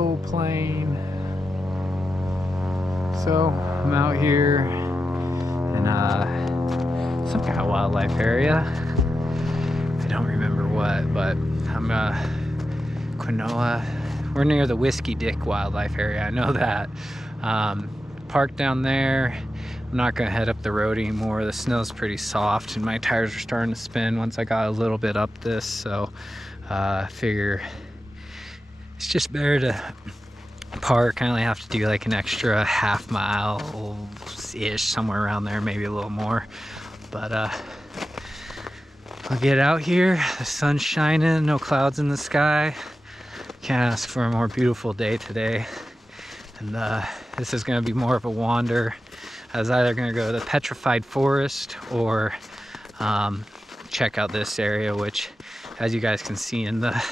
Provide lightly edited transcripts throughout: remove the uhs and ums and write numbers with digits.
snow plain. So I'm out here in some kind of wildlife area. I don't remember what, but I'm Quinoa. We're near the Whiskey Dick Wildlife Area. I know that. Parked down there. I'm not gonna head up the road anymore. The snow's pretty soft and my tires are starting to spin once I got a little bit up this, so I figure it's just better to park. I only have to do like an extra half mile-ish, somewhere around there, maybe a little more. But I'll get out here. The sun's shining, no clouds in the sky. Can't ask for a more beautiful day today. And this is gonna be more of a wander. I was either gonna go to the Petrified Forest or check out this area, which, as you guys can see in the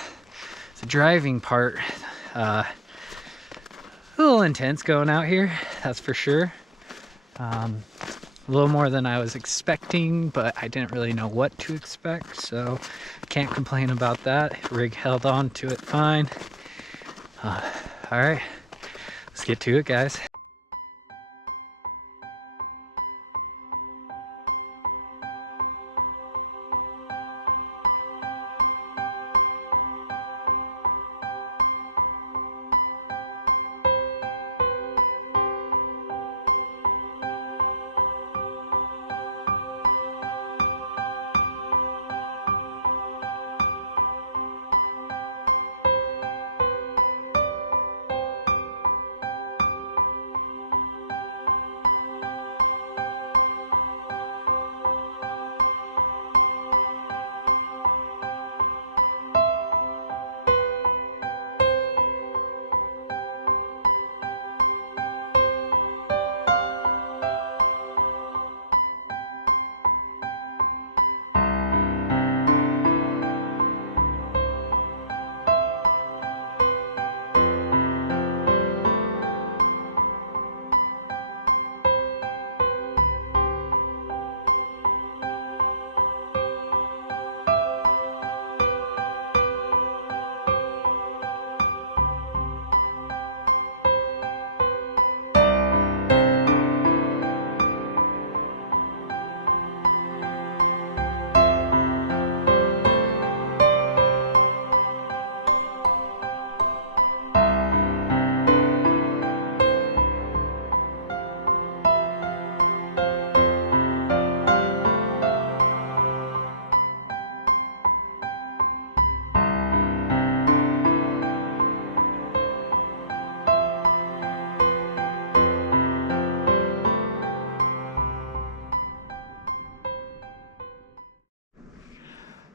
driving part, a little intense going out here, that's for sure. A little more than I was expecting, but I didn't really know what to expect, so can't complain about that. Rig held on to it fine. All right, let's get to it, guys.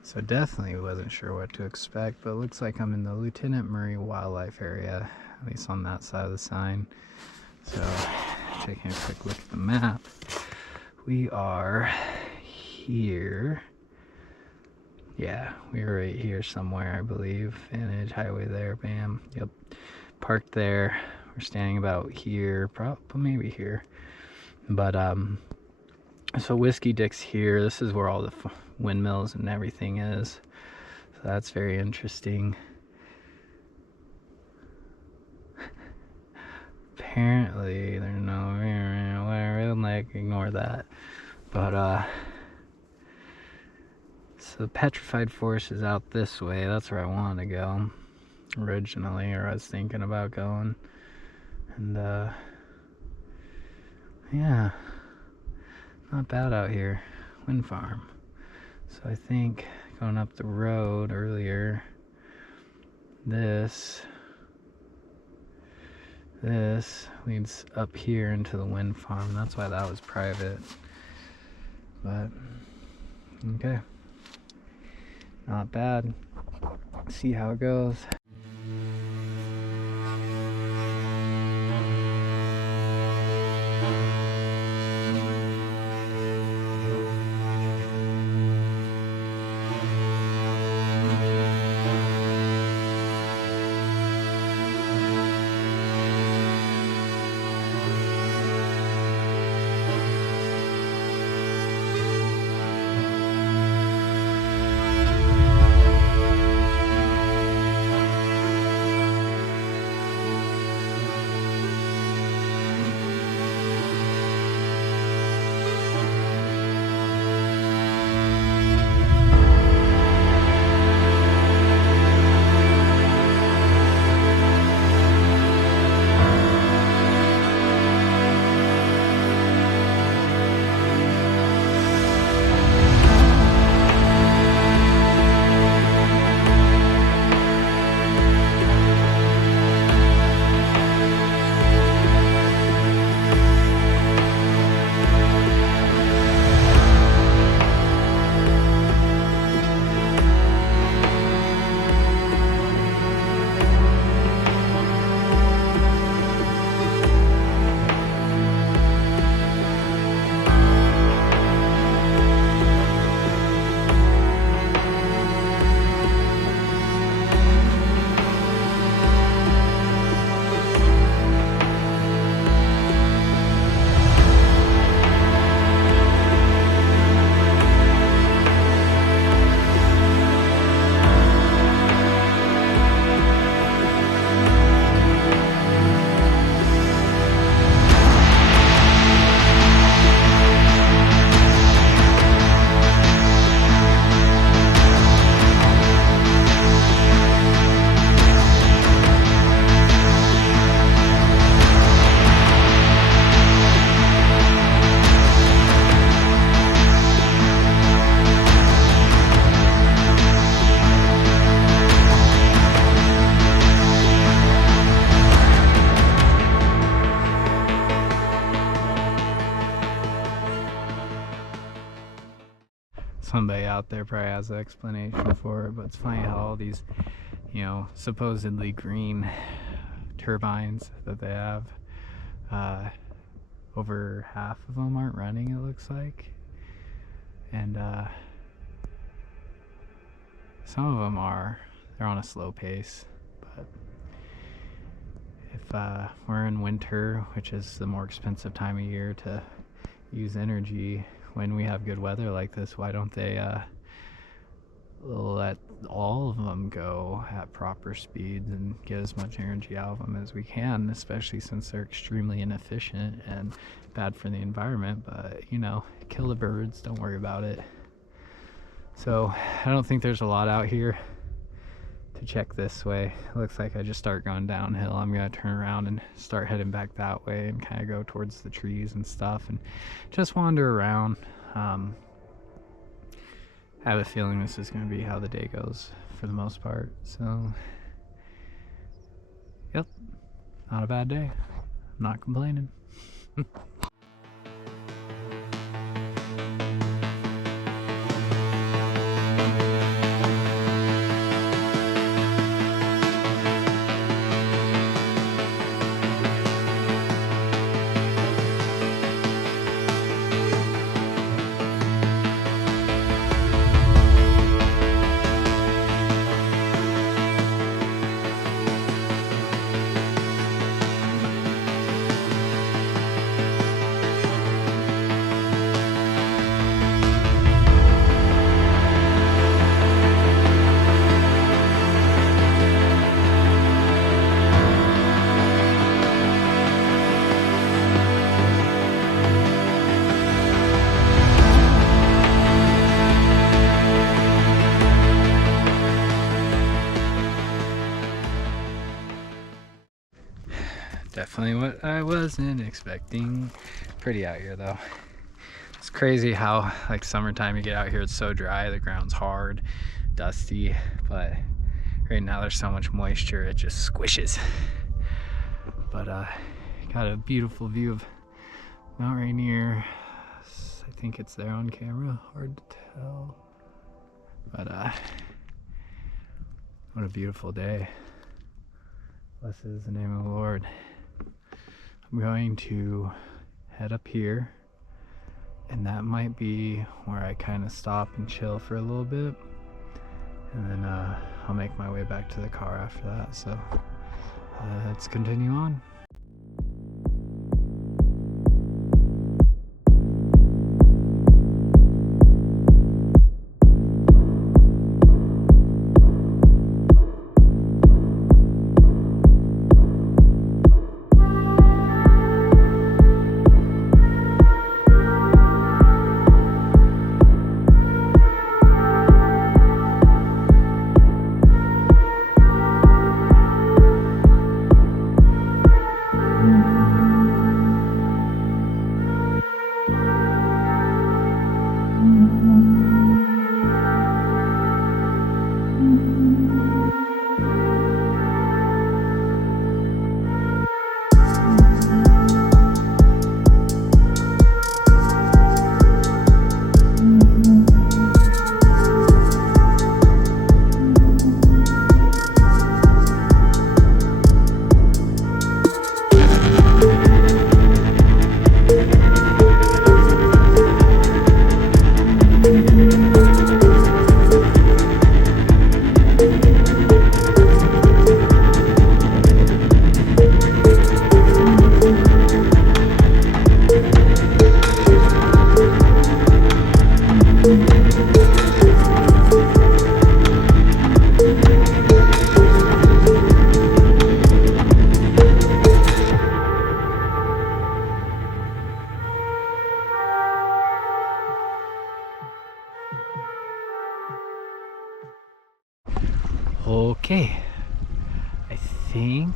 So definitely wasn't sure what to expect, but it looks like I'm in the Lieutenant Murray Wildlife Area, at least on that side of the sign. So taking a quick look at the map, we are here. Yeah, we're right here somewhere, I believe. Vantage highway there, bam, yep. Parked there. We're standing about here, probably maybe here. But so Whiskey Dick's here. This is where all the windmills and everything is. So that's very interesting. Apparently there's no whatever, like, ignore that. But so the Petrified Forest is out this way. That's where I wanted to go originally, or I was thinking about going. And yeah, not bad out here. Wind farm. So I think going up the road earlier, this leads up here into the wind farm. That's why that was private. But okay, not bad. See how it goes. somebody out there probably has an explanation for it, but it's funny how all these, you know, supposedly green turbines that they have, over half of them aren't running, it looks like. And some of them are. They're on a slow pace. But if we're in winter, which is the more expensive time of year to use energy, when we have good weather like this, why don't they let all of them go at proper speeds and get as much energy out of them as we can, especially since they're extremely inefficient and bad for the environment. But, you know, kill the birds, don't worry about it. So I don't think there's a lot out here to check this way. It looks like I just start going downhill. I'm gonna turn around and start heading back that way and kind of go towards the trees and stuff and just wander around. I have a feeling this is going to be how the day goes for the most part. So, yep, not a bad day. I'm not complaining. Definitely what I wasn't expecting. Pretty out here though. It's crazy how like summertime you get out here, it's so dry, the ground's hard, dusty, but right now there's so much moisture it just squishes. But got a beautiful view of Mount Rainier. I think it's there on camera, hard to tell. But what a beautiful day. Blessed is the name of the Lord. I'm going to head up here, and that might be where I kind of stop and chill for a little bit, and then I'll make my way back to the car after that. So let's continue on. Okay, I think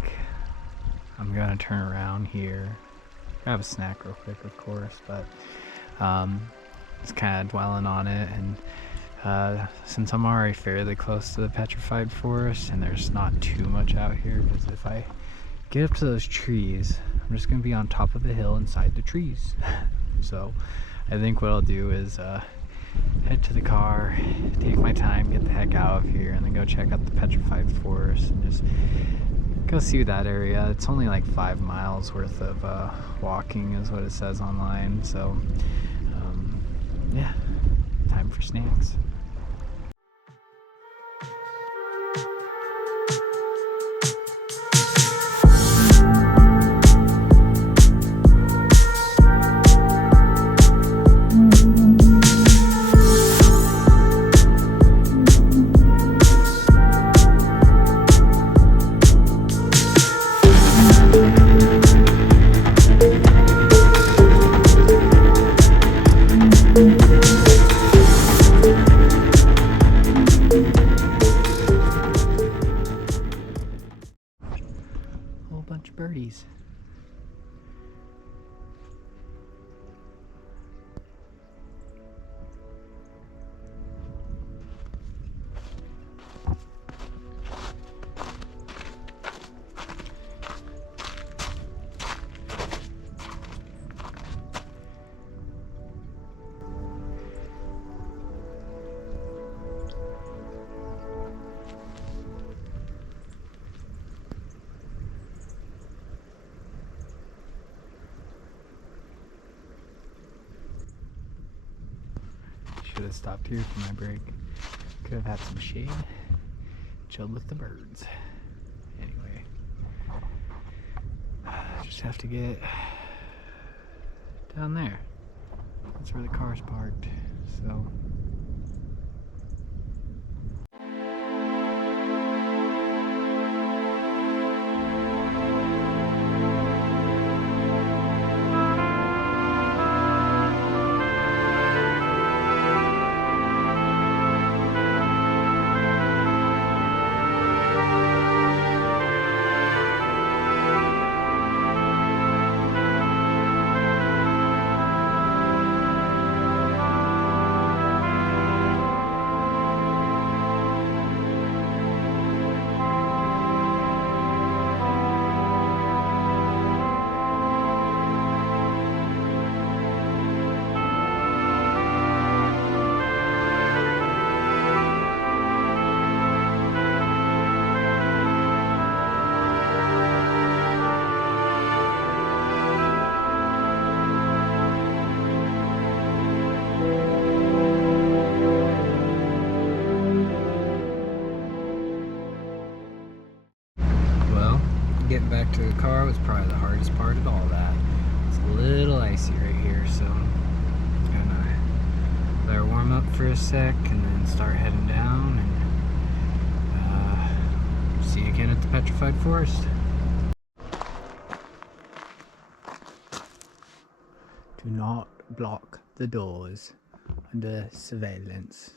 I'm gonna turn around here, grab a snack real quick of course, but just kind of dwelling on it. And since I'm already fairly close to the petrified forest and there's not too much out here, because if I get up to those trees, I'm just gonna be on top of a hill inside the trees. So I think what I'll do is head to the car, take my time, get the heck out of here, and then go check out the Petrified Forest and just go see that area. It's only like 5 miles worth of walking is what it says online, so yeah, time for snacks. Bunch of birdies. Should have stopped here for my break. Could have had some shade, chilled with the birds. Anyway, just have to get down there. That's where the car's parked, so. Getting back to the car was probably the hardest part of all that. It's a little icy right here, so I'm gonna let her warm up for a sec and then start heading down and see you again at the Petrified Forest. Do not block the doors under surveillance.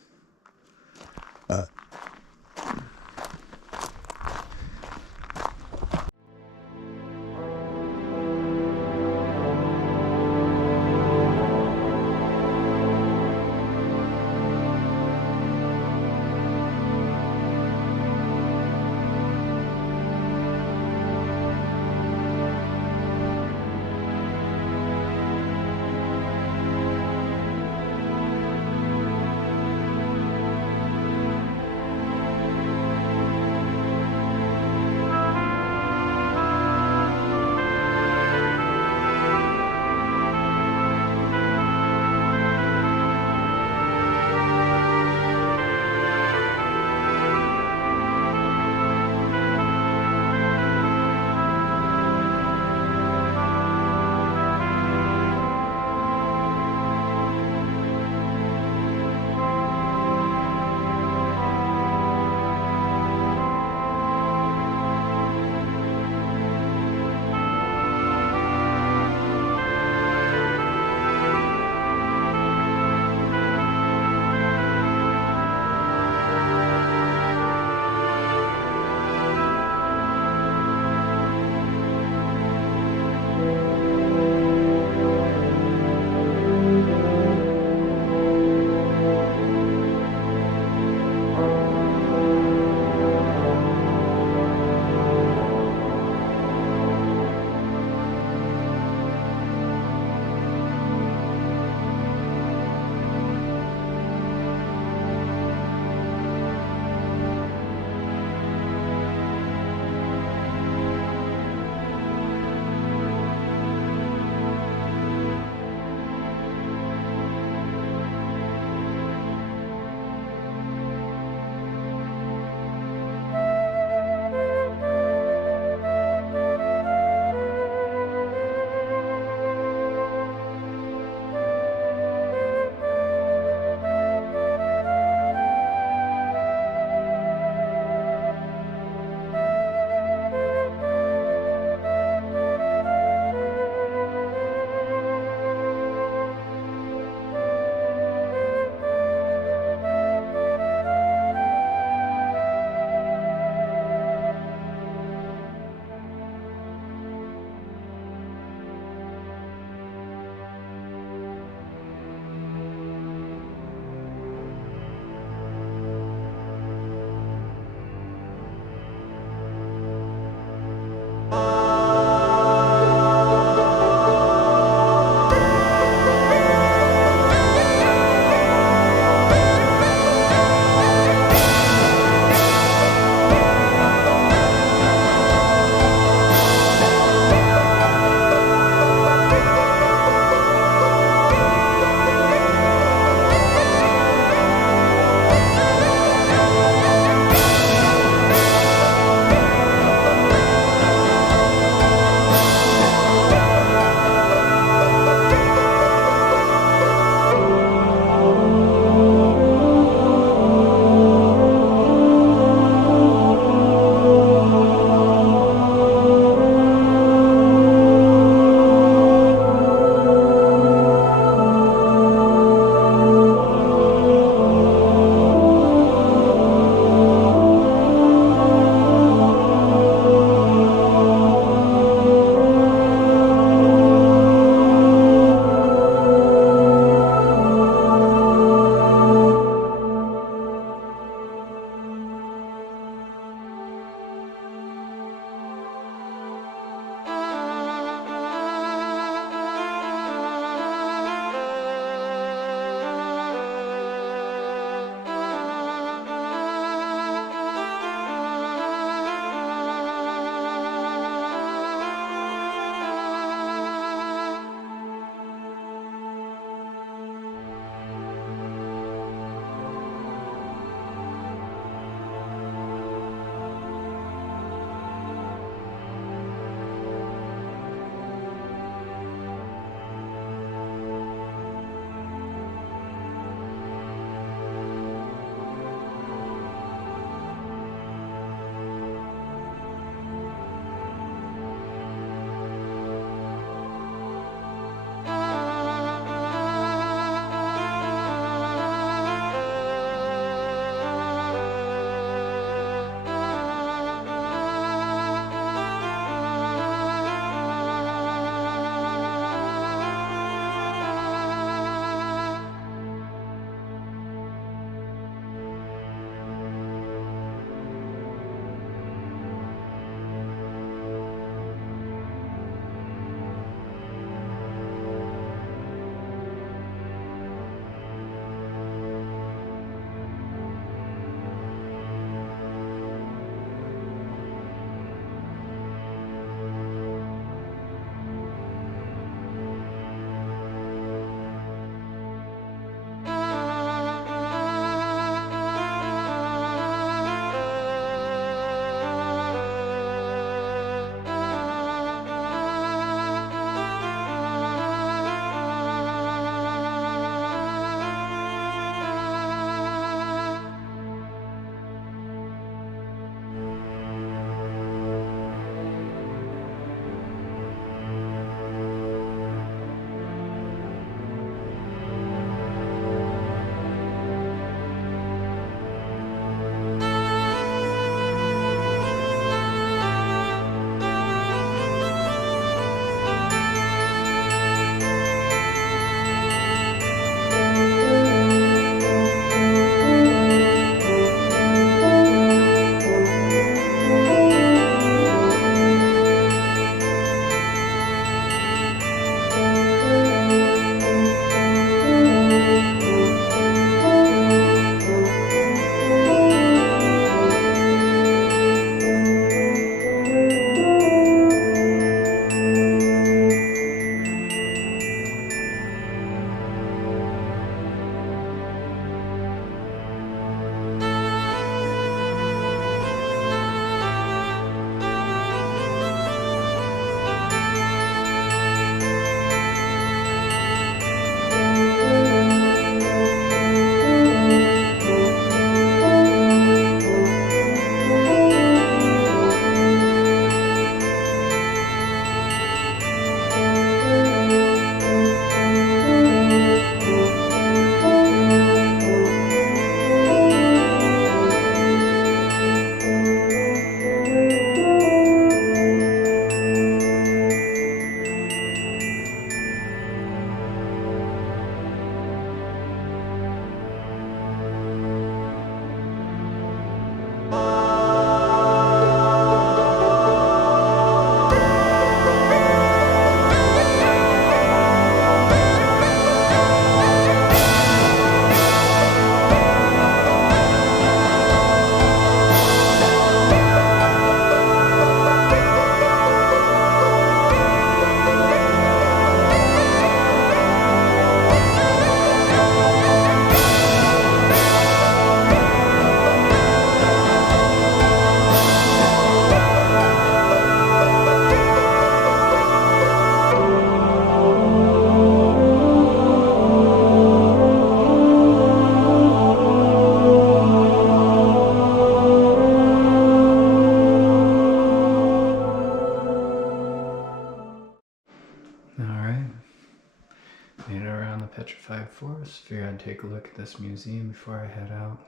Petrified Forest. Figured I'd take a look at this museum before I head out.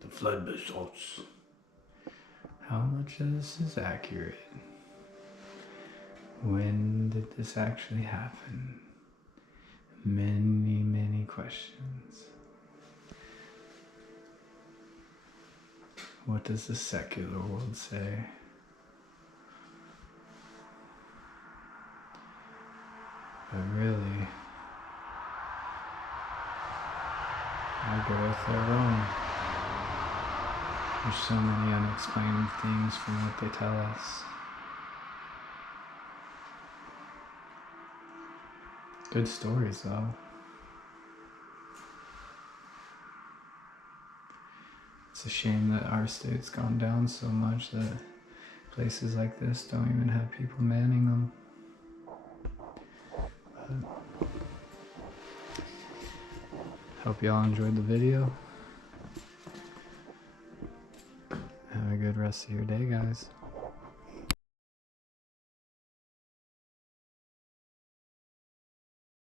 The flood basalts. How much of this is accurate? When did this actually happen? Many, many questions. What does the secular world say? But really, I go with their own. There's so many unexplained things from what they tell us. Good stories, though. It's a shame that our state's gone down so much that places like this don't even have people manning them. But hope y'all enjoyed the video. Have a good rest of your day, guys.